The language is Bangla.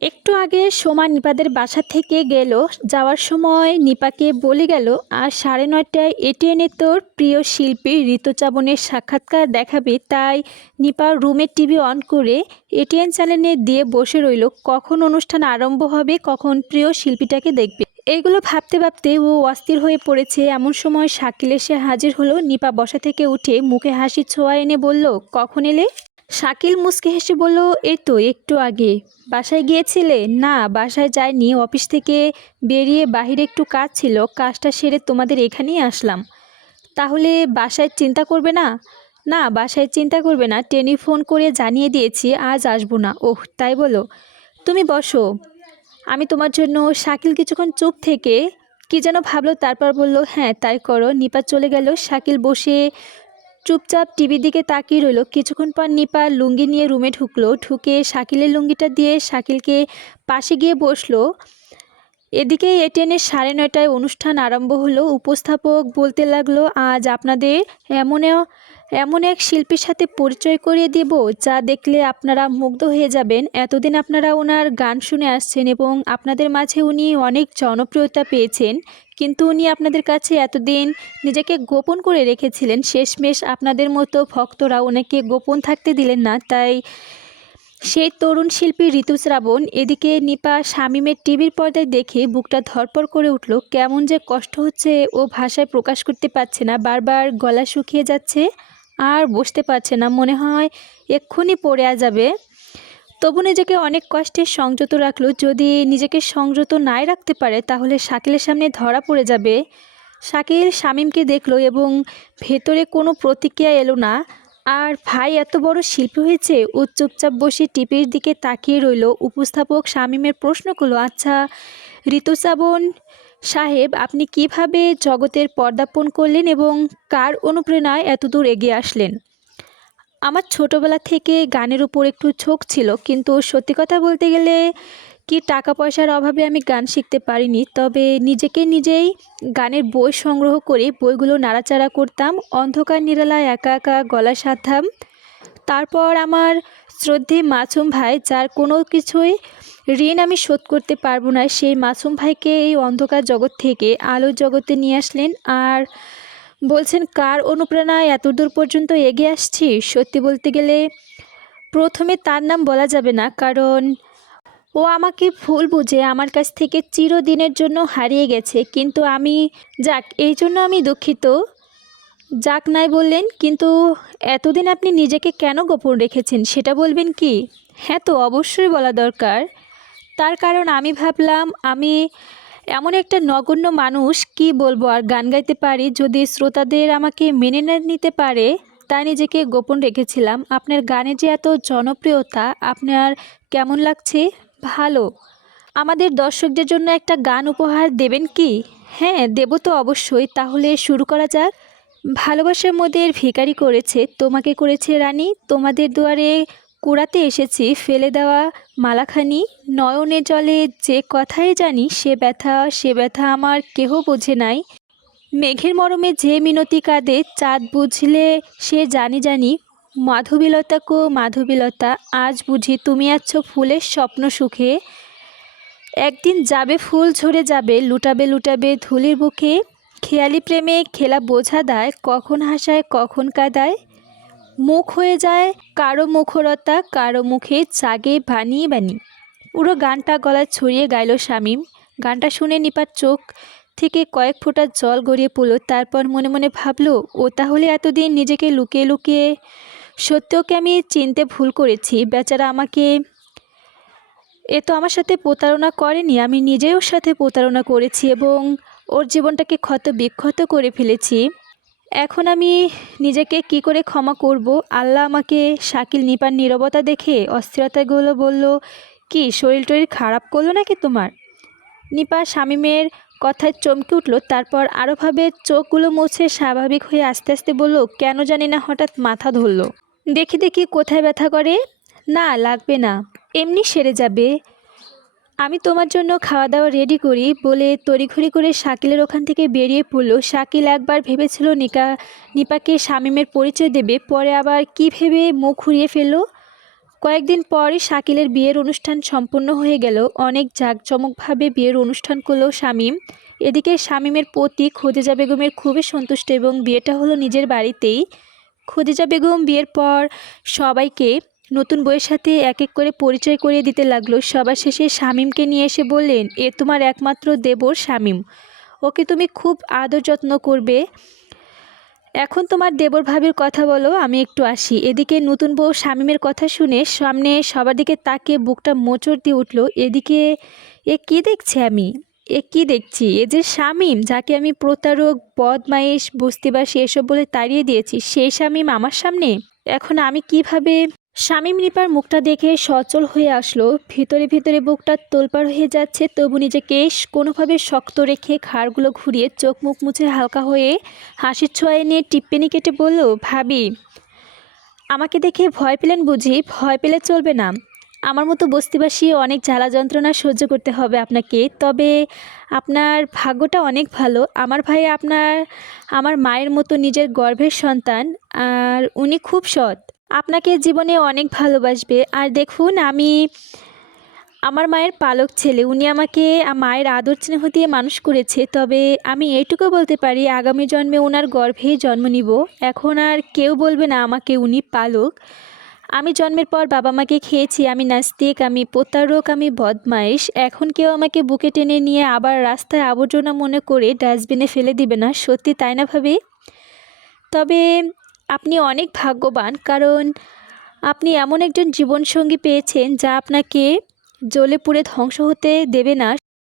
একটু আগে সোমা নিপাদের বাসা থেকে গেল। যাওয়ার সময় নিপাকে বলে গেল, আর 9:30টায় এটিএনে তোর প্রিয় শিল্পী ঋতুচাবনের সাক্ষাৎকার দেখাবে। তাই নিপা রুমের টিভি অন করে এটিএন চ্যানেলে দিয়ে বসে রইল, কখন অনুষ্ঠান আরম্ভ হবে, কখন প্রিয় শিল্পীটাকে দেখবে। এইগুলো ভাবতে ভাবতে ও অস্থির হয়ে পড়েছে। এমন সময় শাকিল এসে হাজির হলো। নিপা বসা থেকে উঠে মুখে হাসি ছোঁয়া এনে বলল, কখন এলে? শাকিল মুচকে হেসে বলল, এই তো একটু আগে। বাসায় গিয়েছিলে? না, বাসায় যাইনি। অফিস থেকে বেরিয়ে বাহিরে একটু কাজ ছিল, কাজটা সেরে তোমাদের এখানেই আসলাম। তাহলে বাসায় চিন্তা করবে না? না, বাসায় চিন্তা করবে না, টেনি ফোন করে জানিয়ে দিয়েছি আজ আসবো না। ওহ, তাই বলো? তুমি বসো, আমি তোমার জন্য। শাকিল কিছুক্ষণ চুপ থেকে কি যেন ভাবলো, তারপর বলল, হ্যাঁ তাই করো। নিপা চলে গেল। শাকিল বসে চুপচাপ টিভির দিকে তাকিয়ে রইল। কিছুক্ষণ পর নিপা লুঙ্গি নিয়ে রুমে ঢুকলো। ঢুকে শাকিলের লুঙ্গিটা দিয়ে শাকিলকে পাশে গিয়ে বসলো। এদিকে এটিএনের 9:30টায় অনুষ্ঠান আরম্ভ হলো। উপস্থাপক বলতে লাগলো, আজ আপনাদের এমন এমন এক শিল্পীর সাথে পরিচয় করিয়ে দিব যা দেখলে আপনারা মুগ্ধ হয়ে যাবেন। এতদিন আপনারা ওনার গান শুনে আসছেন এবং আপনাদের মাঝে উনি অনেক জনপ্রিয়তা পেয়েছেন, কিন্তু উনি আপনাদের কাছে এতদিন নিজেকে গোপন করে রেখেছিলেন। শেষমেশ আপনাদের মতো ভক্তরা ওনাকে গোপন থাকতে দিলেন না। তাই সেই তরুণ শিল্পী ঋতুশ্রাবণ। এদিকে নিপা শামীমের টিভির পর্দায় দেখে বুকটা ধড়ফড় করে উঠল। কেমন যে কষ্ট হচ্ছে, ও ভাষায় প্রকাশ করতে পারছে না। বারবার গলা শুকিয়ে যাচ্ছে, আর বসতে পারছে না। মনে হয় এক্ষুনি পড়ে যাবে। তবু নিজেকে অনেক কষ্টে সংযত রাখলো। যদি নিজেকে সংযত নাই রাখতে পারে তাহলে শাকিলের সামনে ধরা পড়ে যাবে। শাকিল শামীমকে দেখলো এবং ভেতরে কোনো প্রতিক্রিয়া এলো না। আর ভাই এত বড় শিল্পী হয়েছে। ও চুপচাপ বসে টিভির দিকে তাকিয়ে রইল। উপস্থাপক শামীমের প্রশ্ন করলো, আচ্ছা ঋতুশ্রাবণ সাহেব, আপনি কিভাবে জগতের পদার্পণ করলেন এবং কার অনুপ্রেরণায় এতদূর এগিয়ে আসলেন? আমার ছোটবেলা থেকে গানের উপর একটু ঝোঁক ছিল, কিন্তু সত্যি কথা বলতে গেলে কি টাকা পয়সার অভাবে আমি গান শিখতে পারিনি। তবে নিজেই গানের বই সংগ্রহ করে বইগুলো নাড়াচাড়া করতাম, অন্ধকার নিরালায় একা একা গলা সাধতাম। তারপর আমার শ্রদ্ধে মাসুম ভাই, যার কোনো কিছুই ঋণ আমি শোধ করতে পারবো না, সেই মাসুম ভাইকে এই অন্ধকার জগৎ থেকে আলোর জগতে নিয়ে আসলেন। আর বলছেন কার অনুপ্রেরণায় এতদূর পর্যন্ত এগিয়ে আসছি? সত্যি বলতে গেলে প্রথমে তার নাম বলা যাবে না, কারণ ও আমাকে ভুল বুঝে আমার কাছ থেকে চিরদিনের জন্য হারিয়ে গেছে। কিন্তু আমি, যাক, এই জন্য আমি দুঃখিত। যাক নাই বললেন, কিন্তু এতদিন আপনি নিজেকে কেন গোপন রেখেছেন সেটা বলবেন কি? হ্যাঁ, তো অবশ্যই বলা দরকার। তার কারণ আমি ভাবলাম আমি এমন একটা নগণ্য মানুষ, কি বলবো আর, গান গাইতে পারি, যদি শ্রোতাদের আমাকে মেনে না নিতে পারে তাই নিজেকে গোপন রেখেছিলাম। আপনার গানে যে এত জনপ্রিয়তা, আপনার কেমন লাগছে? ভালো। আমাদের দর্শকদের জন্য একটা গান উপহার দেবেন কি? হ্যাঁ, দেব তো অবশ্যই। তাহলে শুরু করা যাক। ভালোবাসার মোদের ভিখারি করেছে, তোমাকে করেছে রানী, তোমাদের দুয়ারে কুড়াতে এসেছি ফেলে দেওয়া মালাখানি। নয়নে জলে যে কথাই জানি, সে ব্যথা আমার কেহ বোঝে নাই। মেঘের মরমে যে মিনতি কাঁদে, চাঁদ বুঝলে সে জানি। মাধবীলতা কো মাধবীলতা, আজ বুঝি তুমি আছো ফুলের স্বপ্ন সুখে। একদিন যাবে ফুল ঝরে যাবে, লুটাবে ধুলির বুকে। খেয়ালি প্রেমে খেলা বোঝা দায়, কখন হাসায় কখন কাঁদায়। মুখ হয়ে যায় কারো মুখরতা, কারো মুখে জাগে বানি। পুরো গানটা গলায় ছড়িয়ে গাইল শামীম। গানটা শুনে নিপার চোখ থেকে কয়েক ফোঁটা জল গড়িয়ে পড়ল। তারপর মনে মনে ভাবলো, ও তাহলে এতদিন নিজেকে লুকিয়ে লুকিয়ে, সত্যি ওকে আমি চিনতে ভুল করেছি। বেচারা আমাকে, এ তো আমার সাথে প্রতারণা করেনি, আমি নিজেই ওর সাথে প্রতারণা করেছি এবং ওর জীবনটাকে ক্ষত বিক্ষত করে ফেলেছি। এখন আমি নিজেকে কি করে ক্ষমা করব? আল্লাহ আমাকে। শাকিল নিপার নীরবতা দেখে অস্থিরতাগুলো বলল, কি শরীর টরীর খারাপ করলো নাকি তোমার? নিপা শামীমের কথায় চমকে উঠল। তারপর আরোভাবে চোখগুলো মুছে স্বাভাবিক হয়ে আস্তে আস্তে বলল, কেন জানি না হঠাৎ মাথা ধরল। দেখি কোথায় ব্যথা করে। না, লাগবে না, এমনি সেরে যাবে। আমি তোমার জন্য খাওয়া দাওয়া রেডি করি বলে তড়িঘড়ি করে শাকিলের ওখান থেকে বেরিয়ে পড়ল। শাকিল একবার ভেবেছিল নিপাকে শামীমের পরিচয় দেবে, পরে আবার কি ভেবে মুখ ঘুরিয়ে ফেলল। কয়েকদিন পরই শাকিলের বিয়ের অনুষ্ঠান সম্পূর্ণ হয়ে গেল। অনেক জাঁকজমকভাবে বিয়ের অনুষ্ঠান করল শামীম। এদিকে শামীমের পতি খদিজা বেগমের খুবই সন্তুষ্ট এবং বিয়েটা হলো নিজের বাড়িতেই। খদিজা বেগম বিয়ের পর সবাইকে নতুন বউয়ের সাথে এক এক করে পরিচয় করিয়ে দিতে লাগলো। সবার শেষে শামীমকে নিয়ে এসে বললেন, এ তোমার একমাত্র দেবর শামীম, ওকে তুমি খুব আদর যত্ন করবে। এখন তোমার দেবর ভাবির কথা বলো, আমি একটু আসি। এদিকে নতুন বউ শামীমের কথা শুনে সামনে সবার দিকে তাকিয়ে বুকটা মোচড় দিয়ে উঠল। এদিকে এ কি দেখছি আমি, এ কি দেখছি, এ যে শামীম, যাকে আমি প্রতারক, বদমাইশ, বস্তিবাসী এসব বলে তাড়িয়ে দিয়েছি, সেই শামীম আমার সামনে। এখন আমি কিভাবে? শামীম নিপার মুখটা দেখে সচল হয়ে আসলো। ভিতরে ভিতরে বুকটা তোলপাড় হয়ে যাচ্ছে, তবু নিজেকে কোনোভাবে শক্ত রেখে ঘাড়গুলো ঘুরিয়ে চোখ মুখ মুছে হালকা হয়ে হাসির ছোঁয়া নিয়ে টিপ্পেনি কেটে বলল, ভাবি, আমাকে দেখে ভয় পেলেন বুঝি? ভয় পেলে চলবে না। আমার মতো বস্তিবাসী অনেক জ্বালা যন্ত্রণা সহ্য করতে হবে আপনাকে। তবে আপনার ভাগ্যটা অনেক ভালো। আমার ভাই আমার মায়ের মতো নিজের গর্ভের সন্তান, আর উনি খুব সৎ, আপনাকে জীবনে অনেক ভালোবাসবে। আর দেখুন, আমি আমার মায়ের পালক ছেলে, উনি আমাকে মায়ের আদর স্নেহ দিয়ে মানুষ করেছে। তবে আমি এইটুকু বলতে পারি, আগামী জন্মে ওনার গর্ভেই জন্ম নিব। এখন আর কেউ বলবে না আমাকে উনি পালক। আমি জন্মের পর বাবা মাকে খেয়েছি, আমি নাস্তিক, আমি প্রতারক, আমি বদমাইশ। এখন কেউ আমাকে বুকে টেনে নিয়ে আবার রাস্তায় আবর্জনা মনে করে ডাস্টবিনে ফেলে দিবে না, সত্যি তাই না ভাবি? তবে আপনি অনেক ভাগ্যবান, কারণ আপনি এমন একজন জীবনসঙ্গী পেয়েছেন যা আপনাকে জ্বলে পুড়ে ধ্বংস হতে দেবে না।